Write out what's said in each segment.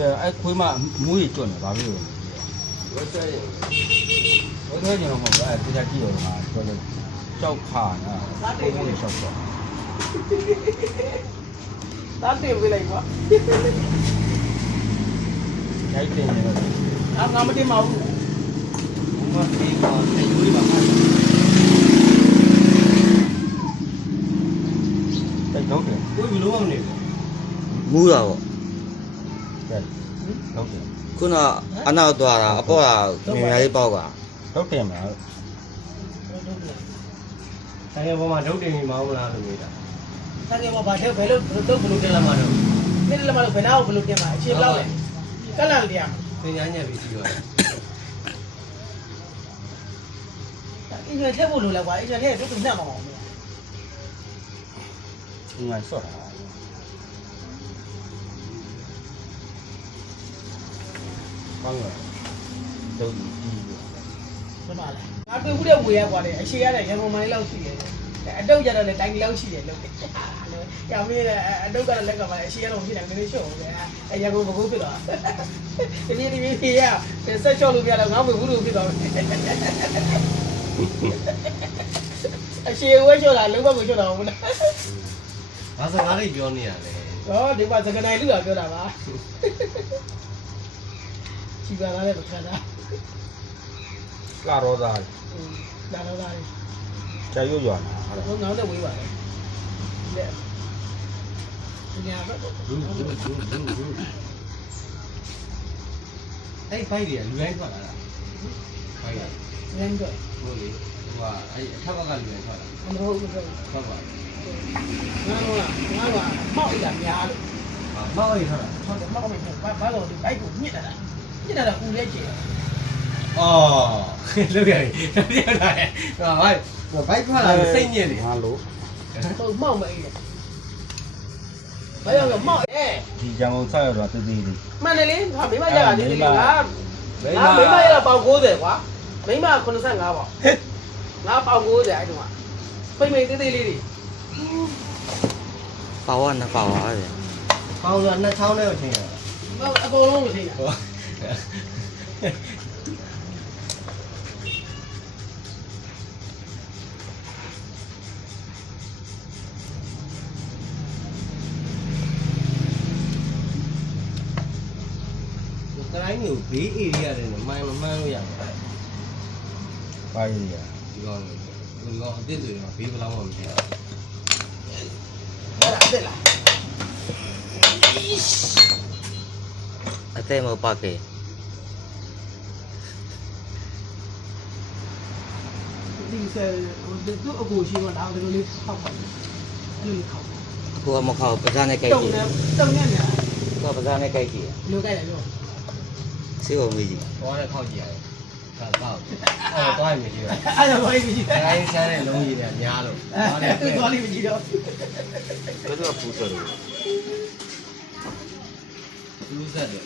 哎，亏嘛，母一转了，把这个。我这就么哎，这家机油嘛，叫做小卡呢，母的小卡。哪点回来过？哎，对呢。俺们的毛。我们这个这有一把看。哎，都对。我一路往那个。母了。对。都对。ခုနအနောက်သွားတာအပေါ်ကမြင်ရလေးပေါက်က都对嘛。ဆိုင်ရပေါ်မှာဒုတ်တင်ပြီးမောင်းမလားလို့နေတာ ဆိုင်ရပေါ်ဘာတဲ့ဘယ်လိုတော့ဘလို့တင်လာမှာတော့တင်လာမှာတော့ဘယ်နာကိုဘလို့တင်မှာအခြေဘလောက်လဲကလန်တရား သင်ညာညက်ပြီးပြီးတော့ အင်ဂျင်ထည့်ဖို့လိုလဲကွာအင်ဂျင်ထည့်တော့သူညံ့မှာမဟုတ်ဘူး 应该说啥？帮我都一个。 ဟုတ်ပါလားငါတွေ့ဘူးတဲ့ဝေရကွာလေအခြေရတဲ့ရန်ကုန်မိုင်းလောက်ရှိတယ်အတုတ်ကြတော့လေတိုင်းလောက်ရှိတယ်လို့ကြောင်မင်းအတုတ်ကတော့လက်ကပါအခြေရတော့ဖြစ်တယ်နည်းနည်းရှော့ဘူးလေရန်ကုန်ဘကုတ်ဖြစ်တော့ဒီရဆက်ချော့လို့ပြတော့ငါမဘူးလို့ဖြစ်တော့အခြေဝဲချော့တာလုံးဝကိုချော့တာဟုတ်လား ဘာစကားလေးပြောနေရလဲ ဟောဒီမှာစကနိုင်လူကပြောတာပါချီပါလာတဲ့ပခါတာ 腊肉子， လာတော့လာတယ် 加油圆了，好了。 ဟိုငောင်းတဲ့ဝေးပါလေလက်ညာတော့ အဲ့ဘိုက်တွေကလူတိုင်းထွက်လာတာဘိုက်က ရန်တော့ ဟုတ်လေဟိုကအဲ့အထက်ကလူတိုင်းထွက်လာ မဟုတ်ဘူးဆို ထွက်ပါ ငါတော့ငါကမောက်ရများလို့ မောက်ရထွက်လာ ဟုတ်တယ်မောက်မယ်ဘာလို့ဒီဘိုက်ကိုညစ်တာညစ်တာဦးလဲကျင် အော်လောက်ရတယ်လောက်ရတယ်ဟာဘိုက်ထွက်လာစိတ်ညစ်နေ 哈喽。 ဟုတ်မောက်မအေးဘာရောက်တော့မောက်အဲ ဒီရန်ကုန်ဆက်ရတော့တည်တည်လေး မှန်တယ်လေငါမိမရတာဒီလေငါမိမရတာပေါင်90ကွာမိမ85ပေါင်ငါပေါင်90အဲ့တုန်းကဖိမိန်သေးသေးလေးတွေ ပေါက်ကနှစ်ပေါက်ပါဗျာ ပေါင်းဆိုနှစ်ချောင်းနဲ့ကိုချင်းရ အကုန်လုံးကိုချိန်တာ ကတိုင်းမျိုးဘေးအေရီးရတယ်မှန်လို့ရတယ် ပါရည်ရ ဒီကောင်အစ်စ်တွေမှာဘေးဘလောက်မှမဖြစ်ဘူး အဲ့ဒါတက်လား အသေးမပေါက်ကေ ဒီဆယ်သူ့အကူရှိတော့ဒါဒီလိုလေးဖောက်ပါအဲ့လိုလေးခောက် အခုကမခောက်ပဇာနဲ့ကြိုက် တုံ ကြည့် နေတုံနေညာ သူကပဇာနဲ့ကြိုက်ကြည့် လိုကြိုက်တယ်ပြော စေကုန်ပြီကြီး သွားတဲ့ခောက်ကြည့်ရတယ်တော့သွားရင်မရှိဘူး အဲ့ဒါဘာလို့မရှိ တိုင်းဆန်းတဲ့လုံးကြီးတွေများလို့သွားတဲ့ သူသွားလို့မရှိတော့ ဘယ်တော့ပူစေလို့ လူဆက်တယ်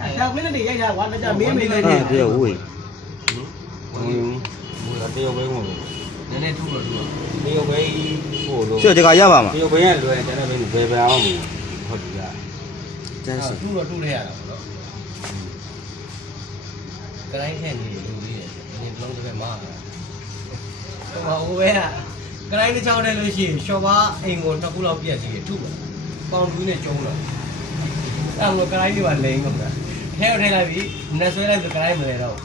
အဲ့ဒါမင်းတို့ရိုက်တာကွာဒါကြမင်းမင်းလေး အဲ့ဒါဝေး ဝင်တရုတ်ဘဲဝင် နည်းနည်းထူတော့ထူတော့ တရုတ်ဘဲပို့လို့ ကျော်ဒီကရပါမှာ တရုတ်ဘဲကလွယ်တယ်တဲ့ဘဲဘယ်အောင်ဟုတ်ပြီလား တန်းစီ ထူတော့ထူလိုက်ရတာပေါ့နော်ကတိုင်းထဲနေလူလေးတယ်ဒီလုံးတစ်ဖက်မှာဟိုဟိုပဲကတိုင်းတစ်ချောင်းထဲလို့ရှိရင်ရှော့ပါအိမ်ကိုနှစ်ခုလောက်ပြက်စီထူပါပေါင်တူးနဲ့ကျုံးတော့အဲ့လိုကတိုင်းတွေပါလိန်ကုန်တာထဲထဲလိုက်ပြီးနဲ့ဆွဲလိုက်ဆိုကတိုင်းမလဲတော့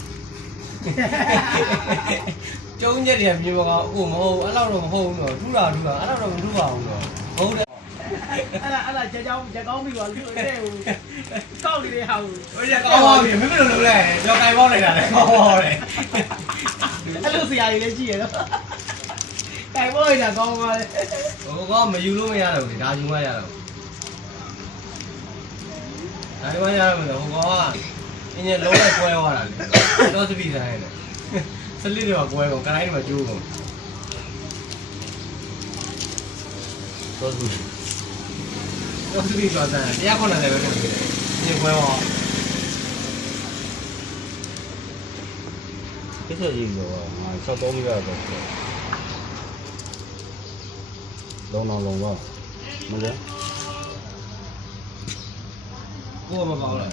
ကျုံးချက်တွေကမြင်မကောင်းအိုးမဟုတ်အဲ့လောက်တော့မဟုတ်ဘူးတော့ထူတာအဲ့လောက်တော့မထူပါဘူးတော့ဟုတ်တယ် အဲ့ဒါကြောင်ကောင်းပြီပါလူတဲ့ဟိုကောက်နေတဲ့ဟာကို ဟိုရကောင်းပါပြီမင်းဘယ်လိုလုပ်လဲကြော်ကင်ပေါက်လိုက်တာလေကောင်းပါလေ အဲ့လိုဆရာကြီးလည်းကြည့်ရတော့တိုင်ပေါ်ရတာကောင်းပါလေ ဟိုကောမယူလို့မရတော့ဘူးဒါယူမရတော့ဒါယူမရတော့ဟိုကအင်းလုံးလိုက်ကွဲသွားတာလေတော့စပီးဆိုင်နဲ့စလစ်တွေကကွဲကုန်ကတိုင်းတွေမှာကျိုးကုန် တော့သူ တော့စပီးဆိုတာတရားခုနတယ်ပဲနေတယ်ဒီကွဲသွား ကိစ္စကြီးရောငါ63မိရတော့လုံးတော့လုံးတော့မလဲ ကိုမပေါ့လား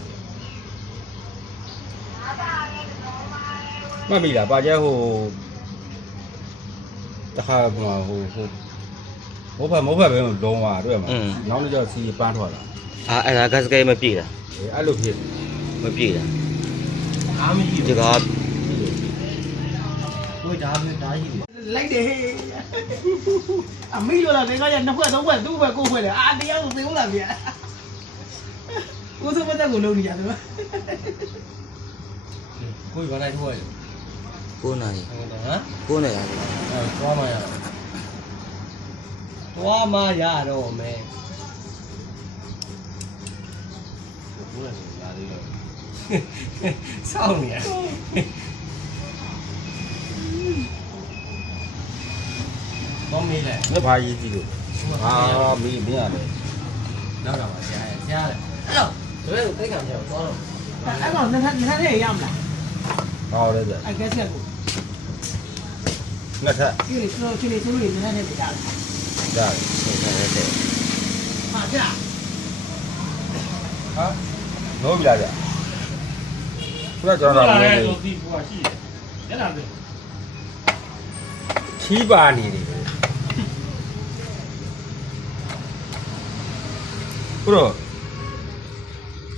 မှတ်ပြီလားပါကျဲဟိုတခါဟိုမဟုတ်ဖက်ပဲလုံးသွားတွေ့မှာနောက်နေ့ကျစီပန်းထွက်လာ အဲ့ဒါ gas ကိမပြည့်တာ အဲ့လိုဖြစ် မပြည့်တာ အားမရှိ ဒီ ဘူး က ကိုဓာတ်ရှိတယ် လိုက်တယ်အမေလိုလာနေကရနှစ်ခွက်သုံးခွက်သူ့ဘက်ကိုခွက်တယ်အာတရားကိုသိဦးလာဗျာကိုစုမတက်ကိုလုံးနေကြတယ် ကိုဘာလိုက်ထိုးရလဲ 9နာရီ ဟမ် 9နာရီ အဲသွားမှရသွားမှရတော့မယ်ဘယ်လိုလဲရာသေးရောစောင်းနေရတော့မေးလိုက် မြက်ဖားကြီးကြီးလို့မင်းရတယ် နောက်တော့ပါဆရာရဲ့ဆရာလေအဲ့တော့တပည့်ကိုသိက္ခာမြောက်သွားတော့ အဲ့ကောင်နှစ်ထည့်ရမလား ဟောတယ်ဗျ အဲ့ကဲဆက်ကို နှစ်ထပ် ဒီလေကျွန်တော်ချင်းလေးသူတို့နှစ်ထည့်ပြကြတယ် ဒါ ဟာကြာ ဟာနိုးပြီလားဗျခုနကျွန်တော်တို့ချီးပါနေတယ်ခုတော့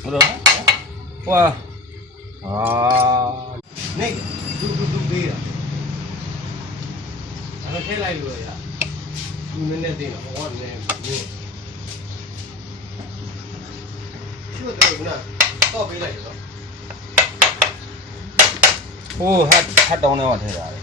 ဟိုဟာနေဒူပေးတာအဲ့ထဲလိုက်လို့ရဒီမနေ့တည်းဟောနေမျိုးရှိတော့ကတော့ပေးလိုက်တော့ ဟိုဟတ်တောင်းနေမှထည့်တာလေ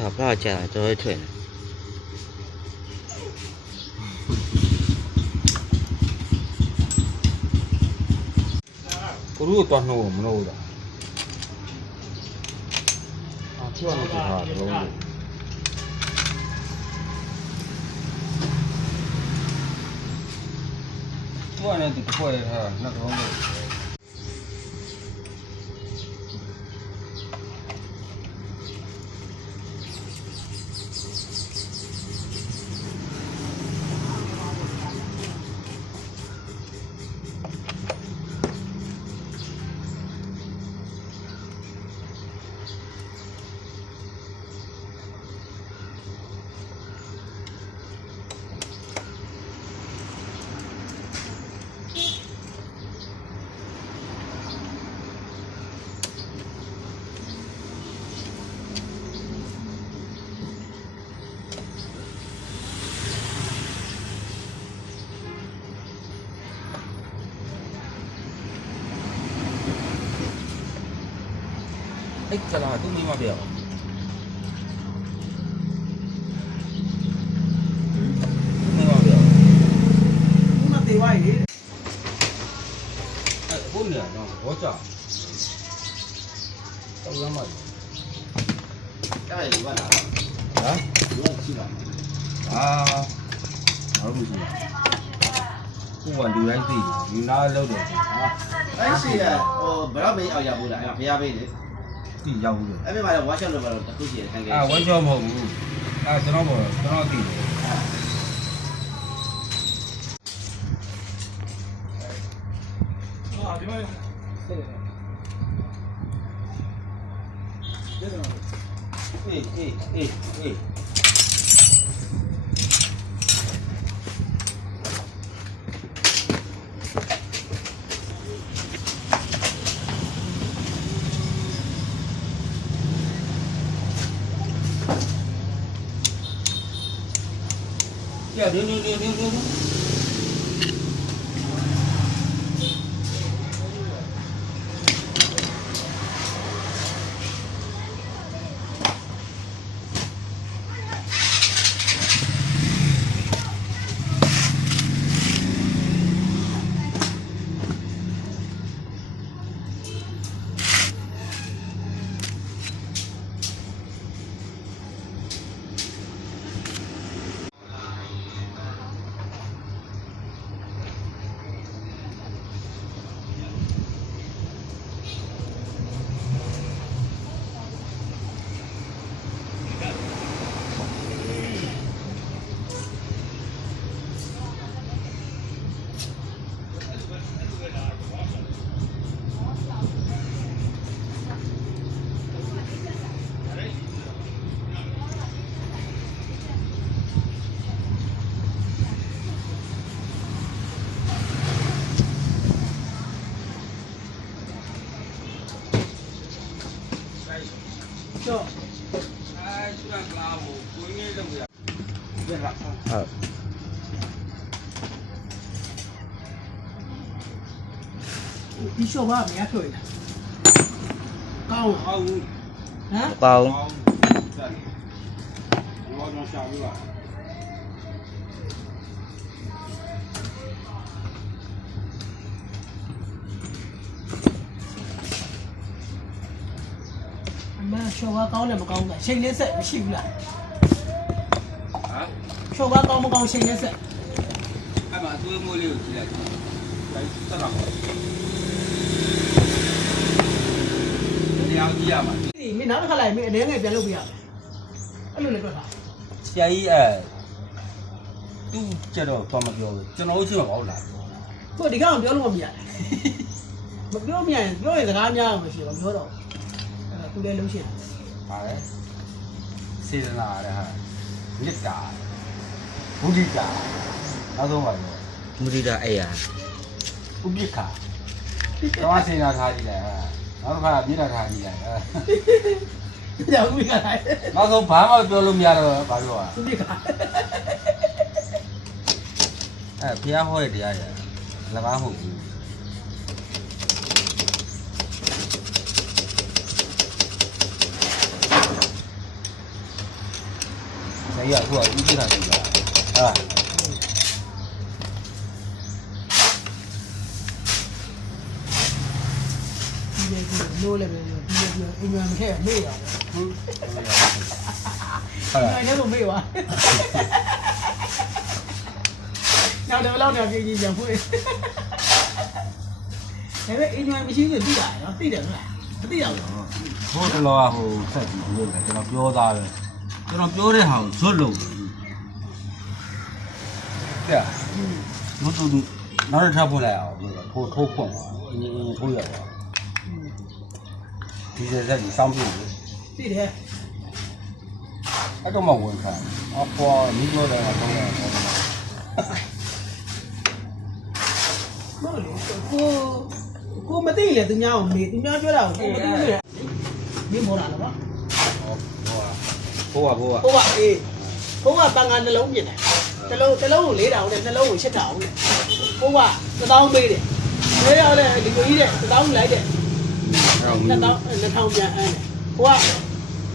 အဲ့ဘာကြာတော်ရထွက် ကိုတို့တော့နှိုးမလို့လားချောလို့ထားတယ်လုံးလို့နဲ့ဒီခွဲထားနှစ်လုံးလို့အဲ့ကလာသူ့မိမပြောမိမပြော ဒီမှာတေးဝိုင်းလေ အဲ့ဘုန်းကြီးကတော့ဘောကြတော့ရမှာ အဲ့ဒီဘာလား ဟမ်ဘယ်ရှိလားဘာလို့မရှိလဲကိုကလူတိုင်းသိတယ်လူနာလောက်တယ်ဟာ အဲ့ရှိရဟိုဘယ်တော့မေးအောင်ရဘူးလားအဲ့ဖျားပေးလေ သိရောက်ဘူးလေ အဲ့ဒီမှာလည်းဝါရှော့လို့တော့တခုရှိတယ်ခံခဲ့ ဝမ်းချောမဟုတ်ဘူးကျွန်တော်သိတယ်အေးJa, du. ကျော် ကျွမ်းလာဖို့ကိုင်းနေတော့ရပြရ ဟုတ် ဒီရှော့ဘာမရထွက်ရကောင်း အောင် ဟမ် ကောင်း ဆက်ရောတော့ရှာပြီးပါ အမရှော့ဘာကောင်းတယ်မကောင်းဘူးချိန်နဲ့ဆက်မရှိဘူးလား ဟမ် ရှော့ဘာကောင်းမကောင်းချိန်နဲ့ဆက် အဲ့မှာသွေးမိုးလေးကိုကြည့်လိုက်ဒါဆက်တော့တရားကြည့်ရမှာ ဒီမင်းနောက်တစ်ခါလိုက်မင်းအနေငယ်ပြန်လုပ်ပြရမယ်အဲ့လိုလည်းပြောတာ ဆရာကြီးသူ့ကြတော့တော့မပြောဘူးကျွန်တော်တို့ချင်းမဟုတ်လား ကိုဒီကောင်ပြောလို့မပြရတယ်မပြောမြင်ပြောရင်စကားများအောင်မရှိဘူးပြောတော့အဲ့သူလည်းလုံးရှင်း ပါလေစေတနာရဟာမြစ်တာဘုဒ္ဓတာနောက်ဆုံးပါရော မူရီတာအဲ့ရ ဥပိ္ပခာတော့စေနာထားကြည့်လိုက်ဟာနောက်တစ်ခါပြည့်တာထားကြည့်လိုက်ဟာ ပြောဦးကလိုက် နောက်ဆုံးဘာမှပြောလို့မရတော့ဘာပြောอ่ะ သူပြက ဘုရားဟောတဲ့တရားကြီးလည်းမဟုတ်ဘူးဆရာကဥပိ္ပခာကြည့်တာဟာ ဒီလေလို့လည်းပဲဒီအင်္ဂါမထဲမေ့ရအောင် ဟုတ် နိုင်တယ်လို့မေ့ပါနောက်တော့လောက်တော့ပြည်ကြီးပြန်ဖွင့်ဒါပေမဲ့အင်္ဂါမရှိဘူးသိတာနော်သိတယ်မလားမသိတော့ဘူး ဟိုတလောကဟိုဆက်ပြီးလို့ကျွန်တော်ပြောသားပဲကျွန်တော်ပြောတဲ့ဟာကိုဇွတ်လို့တဲ့မတူဘူးနောက်တစ်ထပ်ဖွင့်လိုက်အောင်ထိုးဖွင့်ပါအင်းထိုးရပါဒီစက်ကြီးစောင်းပြည့် သိတယ် အဲ့တော့မှဝင်ခံအပေါ်မိလို့လည်းတော့တော့ မဟုတ်လေကိုမသိလေသူများကိုမေးသူများပြောတာကိုကိုမသိဘူးလေမင်းမောတာလားဗျာ ဟိုက ဟုတ်ပါအေးဟုတ်ပါပန်ကနှလုံးပြင်တယ်နှလုံးကို4တောင်နဲ့နှလုံးကို7တောင်နဲ့ဟုတ်ပါ1000ပေးတယ်၄ရောက်လဲဒီကိုကြီးတဲ့1000လိုက်တဲ့2000ပြန်အမ်းတယ်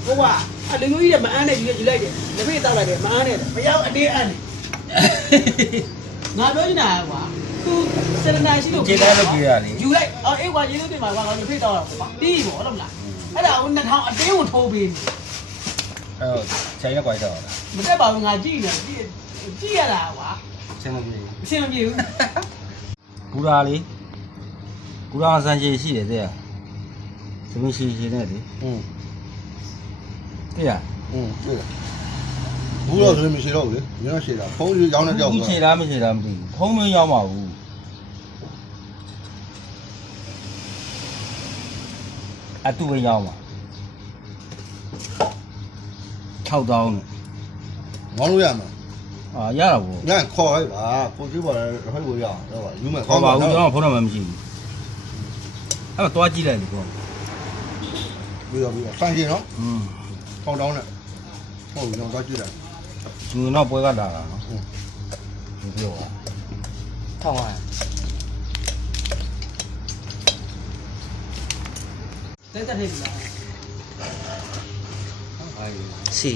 ဟုတ်ပါအဒီကိုကြီးတဲ့မအမ်းနဲ့ယူလိုက်တယ်လက်ဖေးတောက်လိုက်တယ်မအမ်းနဲ့မရောက်အတင်းအမ်းတယ်ငါပြောနေတာကွာသူစရနာရှိလို့ ကျေးသားလုပ်ပြရလေ ယူလိုက်အေးကွာရေလို့တင်ပါကွာငါလက်ဖေးတောက်တော့ပြီးပေါ့ဟုတ်လားအဲ့ဒါကို2000အတင်းကိုထိုးပေး အဲ့ချိန်ရက်ကွာတော့ မတက်ပါဘူးငါကြည့်နေကြည့်ရတာကွာ ဆင်းမပြေ အဆင်မပြေဘူး ဘူရာလေးဘူရာဆန်ချေရှိတယ်တဲ့သမီးရှိနေတယ်လေတဲ့ 对的。ဘူးတော့ဆိုမရှိတော့ဘူးလေ။မင်းတော့ရှည်တာ။ဖုန်းကြီးရောင်းတဲ့ကြောက် ဘူးခြေလားမခြေလားမသိဘူးဖုံးမရောက်ပါဘူးအတူပဲရောက်ပါ6000နဲ့ မောင်းလို့ရမှာ ရတာပေါ့ ။ညခေါ်လိုက်ပါ။ကိုကြည့်ပါလေဟိုကိုရအောင်တော့ပါယူမယ် ခေါ်ပါဘူးကျွန်တော်ဖုန်းနံပါတ်မရှိဘူးအဲ့တော့တွားကြည့်လိုက်လေကော ပြီးတော့စမ်းကြည့်နော် อืม ။ပေါင်တောင်းနဲ့ဟုတ်ပြီတော့ကြည့်လိုက် သူတော့ပွဲကလာတာနော်ဒီပြောပါ ထောင်းပါ တက်တက်နေပြီလား စီ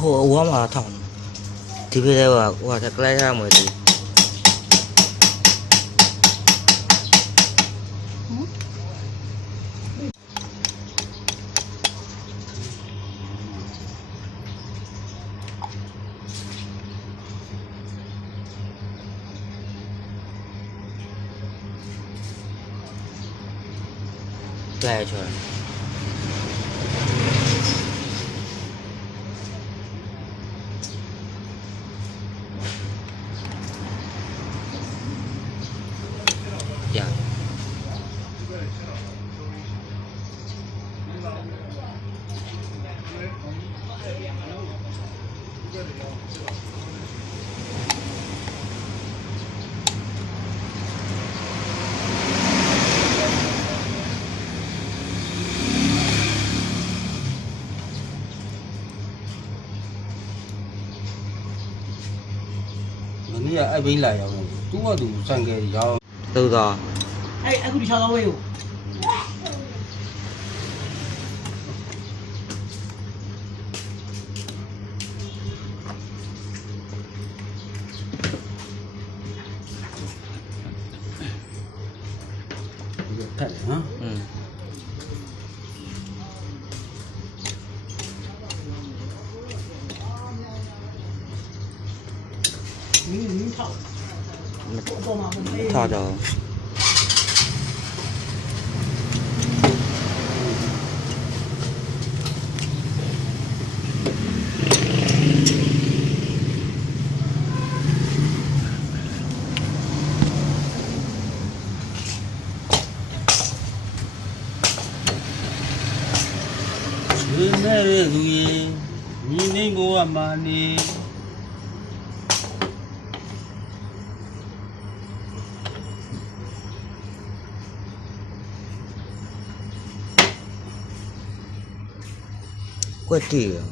ဟိုဝမ်းမှာထောင်းဒီဖေးလေးကဟိုကကလိုက်ရမှာဒီ来一圈。你也爱没来呀？多都三个要。 သို့တော့ အဲ့အခုဒီ6သောင်းဝေးကို 太冷啊！ မင်းထောက်အပေါ်မှာမလေး ထားတော့ ဒီမဲ့ရဲ့သူကြီးညီနေကိုကမာနေ ကွက်တီရော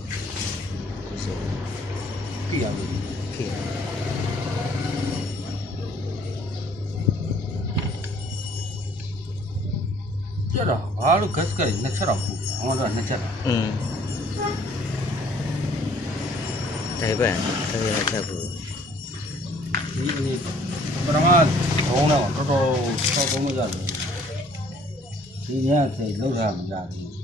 ပြရလို့ ခေ ပြတော့ဘာလို့ gas ကနှစ်ချက်တော့ခုအမှန်တော့နှစ်ချက်ပါ တိုင်ပန်တိုင်ရချက်ကို ဒီအနေပထမဘုံတော့တော်တော်စောက်သုံးမရတယ်ဒီညစိတ်လောက်တာမကြဘူး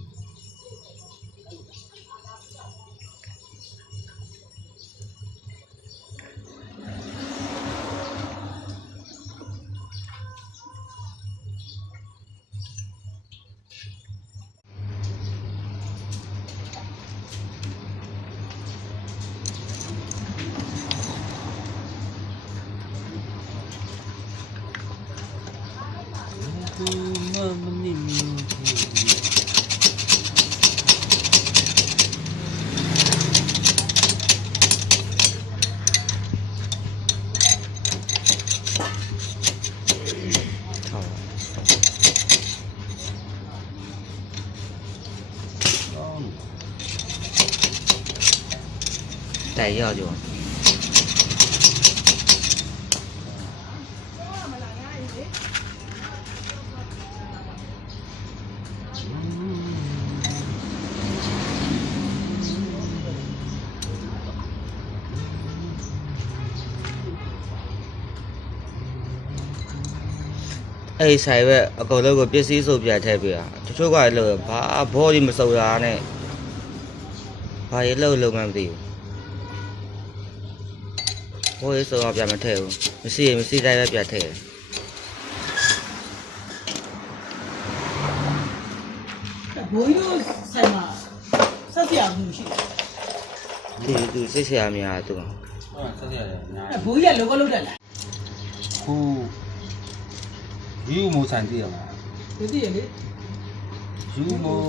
တိုင်ရောက်ကြော အဲ့ဆိုင်ပဲအကုန်လုံးကိုပစ္စည်းစုပ်ပြတ်ထည့်ပြတာတချို့ကလည်းဘာဘောကြီးမစုပ်ရနဲ့ဘာရေလုံးမှမသိဘူးဘောရေစုပ်အောင်ပြမထည့်ဘူးမရှိရင်မရှိတိုင်းပဲပြတ်ထည့် ဘိုးကြီးဆိုင်မှာဆက်ပြမှုရှိတယ် သူစိတ်ဆရာများသူ ဟုတ်ဆက်ရတယ်ညာ အဲ့ဘိုးကြီးကလောကလုံးတက်လာ ခုယူမိုဆိုင်တည်ရမှာ ဒီတည်းလေ ယူမို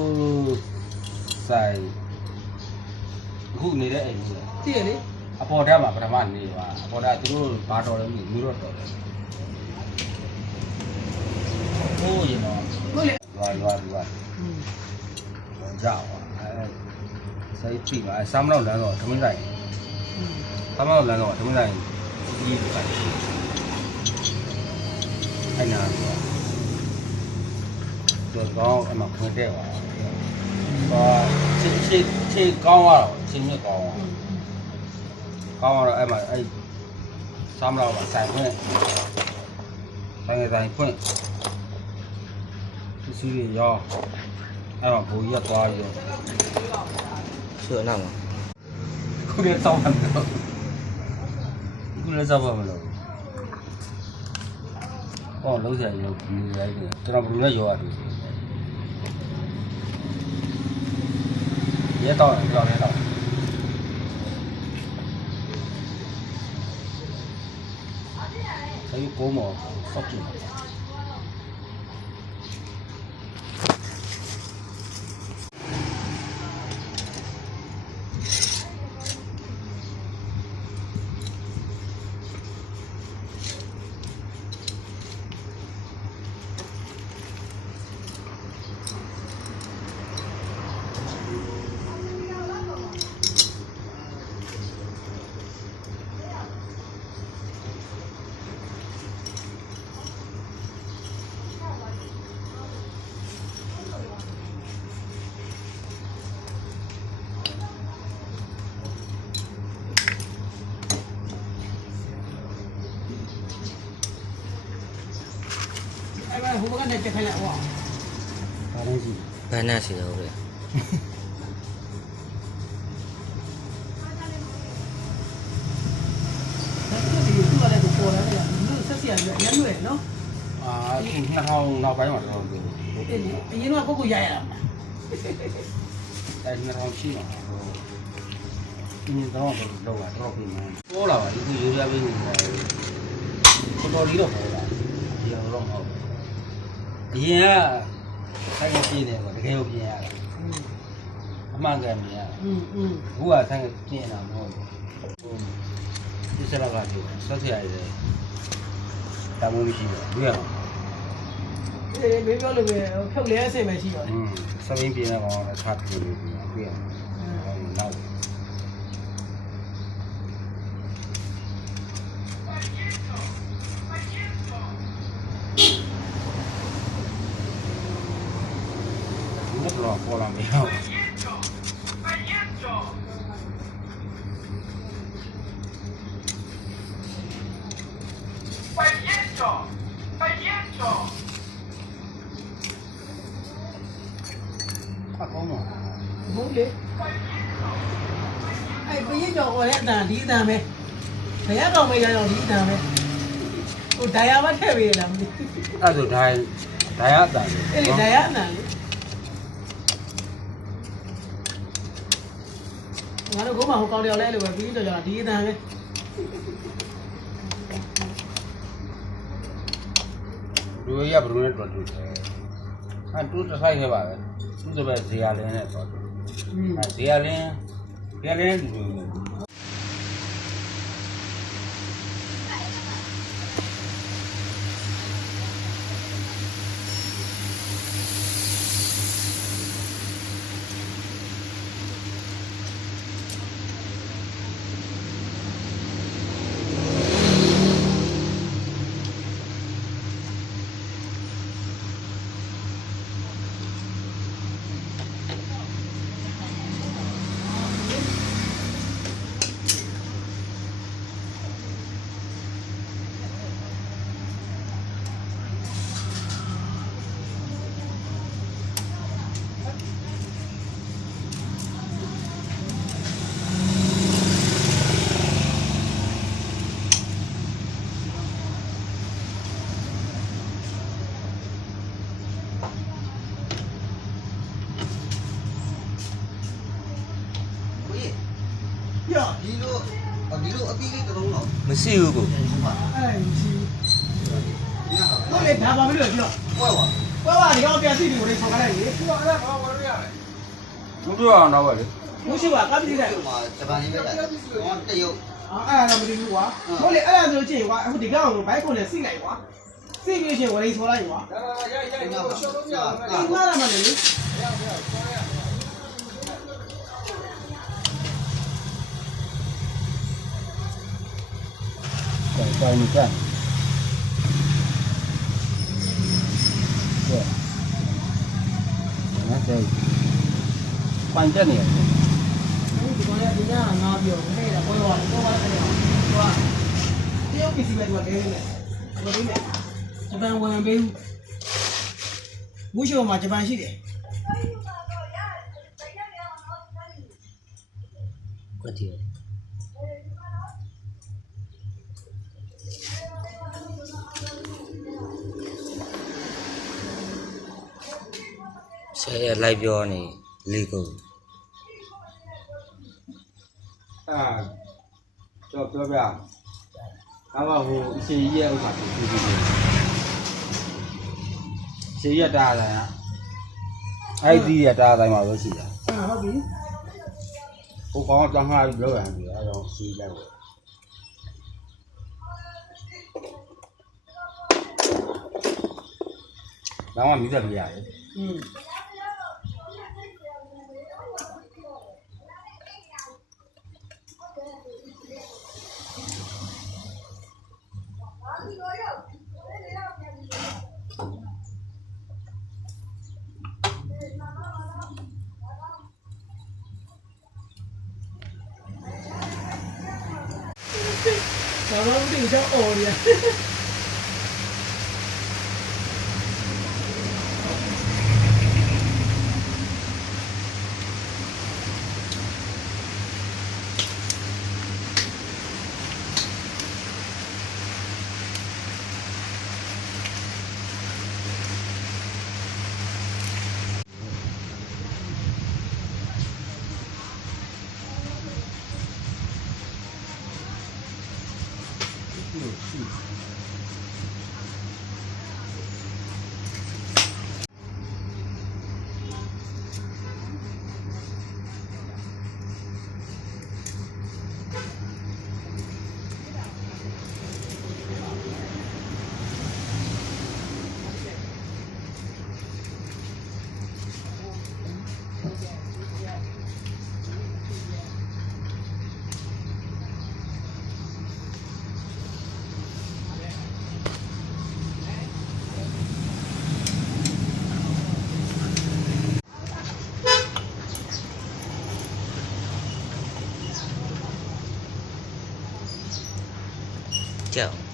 ဆိုင်ခုနေတဲ့အိမ်ကြီး တည်းလေ အပေါ်တက်မှာပထမနေပါအပေါ်တက်သူတို့ဘာတော်လဲမလို့တော်တယ်ဟိုးရင်တော့ ဟုတ်လေ ရွာကြောက်စိတ်ပြီပါဆမ်းမလောက်လမ်းတော့ထမင်းဆိုင်ဆမ်းမလောက်လမ်းတော့ထမင်းဆိုင်ကြီးဆိုင်အဲ့နာတော့ကောင်းအမခွင့်တဲ့ပါတော့ချစ်ကောင်းရတော့ချင်းမြက်ကောင်းကောင်းရတော့အဲ့မှာအဲ့ဆမ်းမလောက်ပါဆိုင်ခွင့်ဆိုင်ခွင့်စီးရရောအဲ့မှာဘူကြီးသွားရော ဆိုတော့မှာ ခုလည်းစောင်းမှာမလို့ခုလည်းစောင်းမှာမလို့ဟောလုံးစရာရောဒီလိုက်တယ်ကျွန်တော်ဘယ်လိုလဲရောရတယ်ရဲတော့ကြောက်နေတော့အဲ့ကိုမောစောက်ကြည့် က ဘုကနဲ့တက်ခိုင်းလိုက်ဟော ဘာလဲရှိ ဘန်းနဲ့စီတော့ဗျာ ဒီသူကလည်းပေါ်လာတယ်လူဆက်စီရရမ်းလွယ်နော် အခု2000နောက်ပိုင်းမှာတော့ပြော အေးအရင်ကကိုရရတာမလား 2000ရှိမှာဒီနေ့တော့တော့တော့ပြင်မှာပေါ်လာပါဒီရိုးရပေးနေတယ်တော်လေးတော့ပေါ်လာဒီတော့မဟုတ်အရင်ကဆိုင်ကပြင်းနေတော့တကယ်ကိုပြင်ရတာအမှန်ကန်မြင်ရတာအခုကဆိုင်ကပြင်းနေတာမဟုတ်ဘူးဒီစရကပြောဆက်ဆရာရည်တာမိုးမရှိဘူးတွေ့ရအောင် အေးမင်းပြောလို့ပဲဖြုတ်လဲအစိမ်ပဲရှိတော့တယ် စပင်းပြင်းတဲ့ကောင်ကလည်းထားပြလို့ပြီးတွေ့ရအောင်နောက်တော့ပေါ်လာမရောအကောင်းပါ ဟုတ်လေအဲ့ဘရင်ကြော်ဟောတဲ့အတန်ဒီအတန်ပဲဘယ်ကောင်မေးကြတော့ဒီအတန်ပဲဟိုဒိုင်ယာမထည့်ပေးရလားမသိ အဲ့ဆိုဒါရအတန် အဲ့ဒီဒိုင်ယာအတန်လေငါတို့ကမှဟိုကောင်တယောက်လဲလို့ပဲပြီးတော့ကြာဒီအတန်ပဲ လူရဘယ်လိုလဲတော်တူတယ်အဲ့တူတစ်ဆိုင်ခဲ့ပါပဲသူတပည့်ဇေယလင်းနဲ့တော်တူအဲ့ဇေယလင်းလူလူ ပြော ဒီလိုအပီးလေးတစ်လုံးတော့ မရှိဘူးကို အဲ့ရှိ ဒီက ဟုတ်လေဒါပါမလို့ပြော ပွဲပါ ပွဲပါဒီကောင်ပြန်စီဒီကိုလေးဆောင်ခိုင်းလိုက်လေသူကအဲ့ဒါဘာလို့ရလဲ မပြောအောင်တော့လေ မရှိပါကပ်ပြီးလိုက် ဒီမှာဂျပန်လေးပဲလိုက်ဟောတရုတ် အဲ့ဒါတော့မသိဘူးကွာဟုတ်လေအဲ့ဒါဆိုချင်းကွာအခုဒီကောင်ကိုဘိုက်ကိုလည်းစိလိုက်ကွာစိပြီးချင်းဝလေးဆောလိုက်ကွာ ဒီမှာရှော့လို့ရ ဒီမှာလာမလို့လေ တိုင်ကန်နော်တဲ့ပိုင်တက်နေတယ် ဒီကောင်လည်းဒီညငါပြောခဲ့တာပွဲသွားတယ်ပွဲသွားတယ်ကွာတယောက်ပစ္စည်းပဲသူကလဲနေတယ်ဘယ်လိုလဲဂျပန်ဝင်ပေးဘူးဝှရှိုးမှာဂျပန်ရှိတယ် ကွက်တီဆရာလိုက်ပြောနေလီကို ကျော်ပြောပြအမဟိုအရှင်ကြီးရဲ့ဥစ္စာကိုကြည့်ကြည့်ရှင်ကြီးတားတယ်အဲ့ဒီရတားတိုင်းမှာပဲရှိတာ ဟုတ်ပြီ ဟိုကောင်ကတန်းဟာပြီးလောက်ရတယ်အဲ့တော့စီးလိုက်ပေါ့ဒါမှမိသက်ပြရတယ် ဘာလို့ဒီကြောက်အော်ရ ကြောက်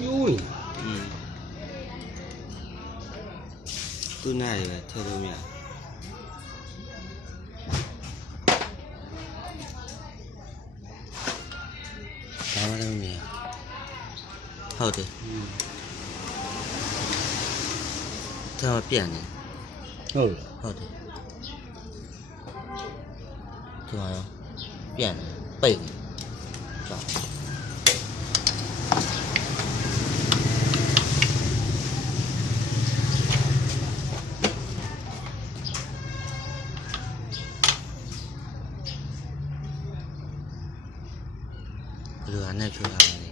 ကျိုးနေ อืม သူ့နားရယ်ထည့်လို့မရဘာမှလည်းမရဟုတ်တယ်ဒါမှပြန်နေ ဟုတ် ဟုတ်တယ်ဒီမှာရောပြန်နေပိတ်နေကြောက်ဘယ်လိုနဲ့ဖြိုးရမလဲ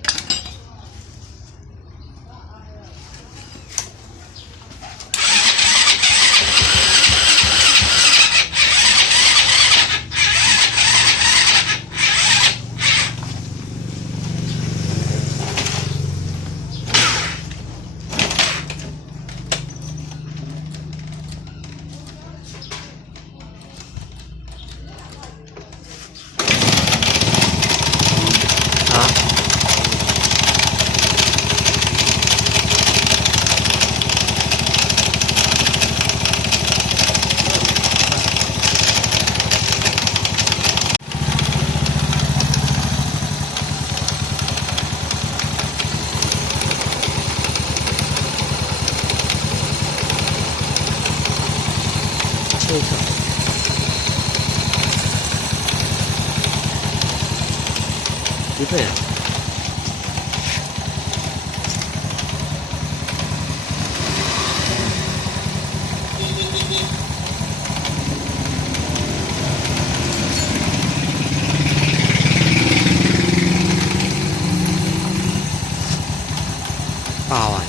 ဒီဖက်ပါပါ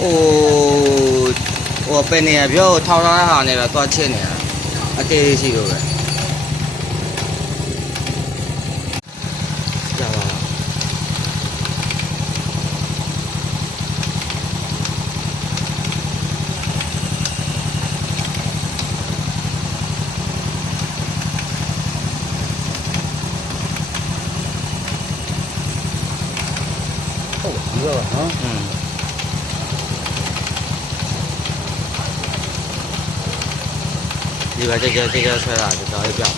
โอ้โหเป็นเนี่ยပြောထောင်းထားတဲ့ဟာနဲ့တော့သွားချစ်နေတာအတေးလေးရှိလို့ပဲကြာပါလားဟုတ်ဒီတော့ဟမ် ဒီကကြကြဆွဲတာတော်တော်ပြပါ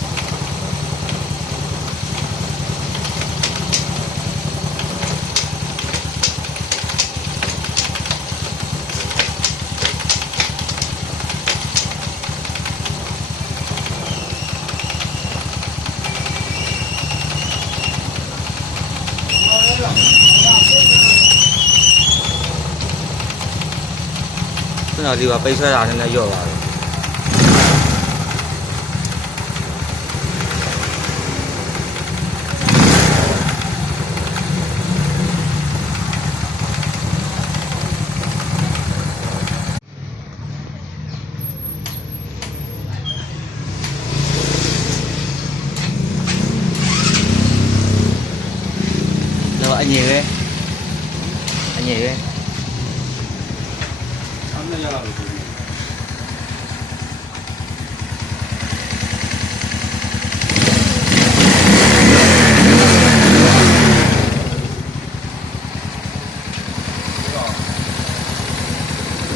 ကျွန်တော်ဒီကပိတ်ဆွဲတာနည်းနည်းလျော့ပါတော့အငြိပဲအငြိပဲ အမှန်ရလားလို့ပြော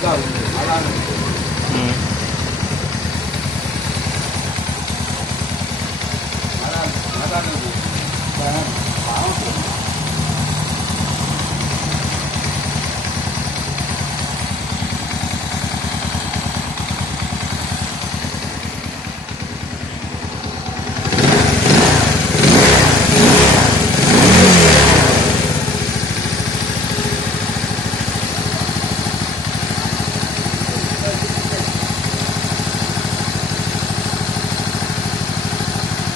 တာအားလား 嗯。